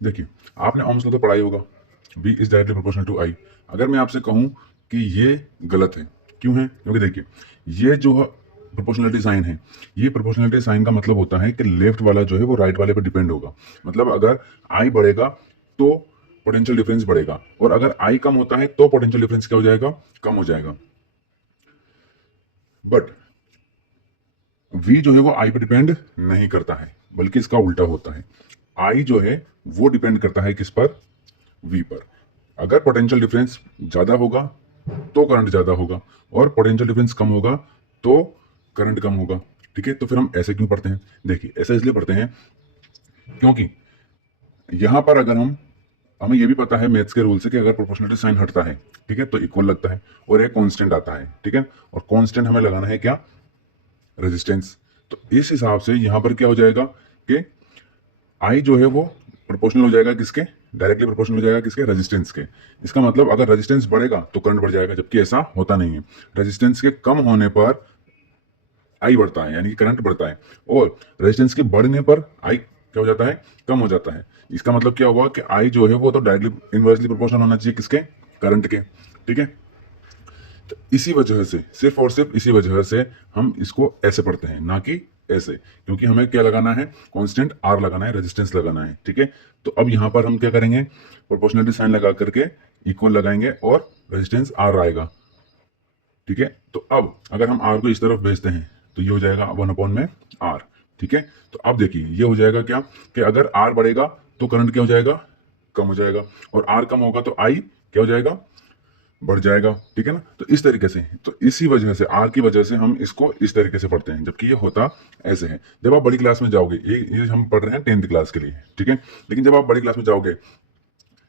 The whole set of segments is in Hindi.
देखिए, आपने ओम्स लॉ तो पढ़ा ही होगा, V is directly proportional to I। अगर मैं आपसे कहूँ कि ये गलत है, क्यों है? क्योंकि देखिए, ये जो प्रोपोर्शनलिटी साइन है, ये प्रोपोर्शनलिटी साइन का मतलब होता है कि लेफ्ट वाला जो है वो राइट वाले पर डिपेंड होगा। मतलब अगर I बढ़ेगा तो पोटेंशियल डिफरेंस बढ़ेगा, और अगर I कम होता है तो पोटेंशियल डिफरेंस क्या हो जाएगा? कम हो जाएगा। बट V जो है वो I पे डिपेंड नहीं करता है, बल्कि इसका उल्टा होता है। I जो है वो डिपेंड करता है किस पर? V पर। अगर पोटेंशियल डिफरेंस ज्यादा होगा तो करंट ज्यादा होगा, और पोटेंशियल डिफरेंस कम होगा तो करंट कम होगा। ठीक है, तो फिर हम ऐसे क्यों पढ़ते हैं? देखिए, ऐसा इसलिए पढ़ते हैं क्योंकि यहां पर अगर हमें यह भी पता है मैथ्स के रूल से कि अगर प्रोपोर्शनलिटी साइन हटता है, ठीक है, तो इक्वल लगता है और एक कांस्टेंट आता है। ठीक है, और कांस्टेंट हमें लगाना है क्या? रेजिस्टेंस। तो इस हिसाब से यहां पर क्या हो जाएगा कि आई जो है वो प्रोपोर्शनल हो जाएगा किसके? डायरेक्टली प्रोपोर्शनल हो जाएगा किसके? रेजिस्टेंस के। इसका मतलब अगर रेजिस्टेंस बढ़ेगा तो करंट बढ़ जाएगा, जबकि ऐसा होता नहीं है। रेजिस्टेंस के कम होने पर आई बढ़ता है, यानी कि करंट बढ़ता है, और रेजिस्टेंस के बढ़ने पर आई क्या हो जाता है? कम हो जाता है। इसका मतलब क्या हुआ कि आई जो है वो तो डायरेक्टली इनवर्सली प्रोपोर्शनल होना चाहिए किसके? करंट के। ठीक है, तो इसी वजह से, सिर्फ और सिर्फ इसी वजह से हम इसको ऐसे पढ़ते हैं, ना कि ऐसे, क्योंकि हमें क्या लगाना है? कांस्टेंट आर लगाना है, रेजिस्टेंस लगाना है। ठीक है, तो अब यहां पर हम क्या करेंगे? प्रोपोर्शनलिटी साइन लगा करके इक्वल लगाएंगे और रेजिस्टेंस आर आएगा। ठीक है, तो अब अगर हम आर को इस तरफ भेजते हैं तो ये हो जाएगा 1 में आर। ठीक है, तो अब देखिए ये हो जाएगा क्या कि अगर आर बढ़ेगा तो करंट क्या हो जाएगा? कम हो जाएगा, और आर कम होगा तो आई क्या हो जाएगा? बढ़ जाएगा। ठीक है ना, तो इस तरीके से, तो इसी वजह से, आर की वजह से हम इसको इस तरीके से पढ़ते हैं, जबकि ये होता ऐसे है। जब आप बड़ी क्लास में जाओगे, ये हम पढ़ रहे हैं 10th क्लास के लिए, ठीक है, लेकिन जब आप बड़ी क्लास में जाओगे,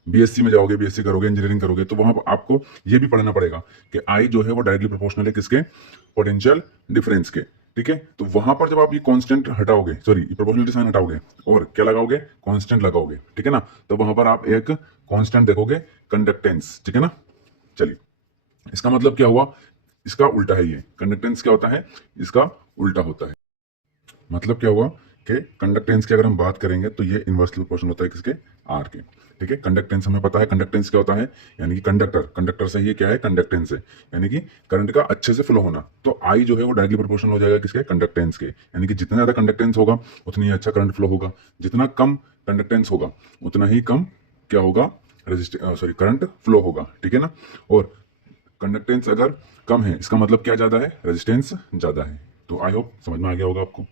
बीएससी में जाओगे, बीएससी करोगे, इंजीनियरिंग करोगे, तो वहां पर आपको ये भी पढ़ना पड़ेगा कि आई जो है वो डायरेक्टली प्रोपोर्शनल है किसके? पोटेंशियल डिफरेंस के। ठीक है, तो वहां पर जब आप ये कांस्टेंट हटाओगे, सॉरी, प्रोपोर्शनलिटी साइन हटाओगे और क्या लगाओगे? कांस्टेंट लगाओगे। ठीक है ना, तो वहां पर आप एक कांस्टेंट देखोगे, कंडक्टेंस। ठीक है ना, चलिए, इसका मतलब क्या हुआ? इसका उल्टा है। ये कंडक्टेंस क्या होता है? इसका उल्टा होता है। मतलब क्या हुआ कि कंडक्टेंस की अगर हम बात करेंगे तो ये इनवर्सली प्रोपोर्शनल होता है किसके? आर के। ठीक है, कंडक्टेंस हमें पता है, कंडक्टेंस क्या होता है? यानी कि कंडक्टर, कंडक्टर से ही क्या है? कंडक्टेंस है, यानी कि करंट का अच्छे से फ्लो होना। तो आई जो है वो डायरेक्टली प्रोपोर्शनल हो जाएगा किसके? कंडक्टेंस के। यानी कि जितना ज्यादा कंडक्टेंस होगा उतनी ही अच्छा करंट फ्लो होगा, जितना कम कंडक्टेंस होगा उतना ही कम क्या होगा? सॉरी, करंट फ्लो होगा। ठीक है ना, और कंडक्टेंस अगर कम है इसका मतलब क्या ज्यादा है? रेजिस्टेंस ज्यादा है। तो आई होप समझ में आ गया होगा आपको।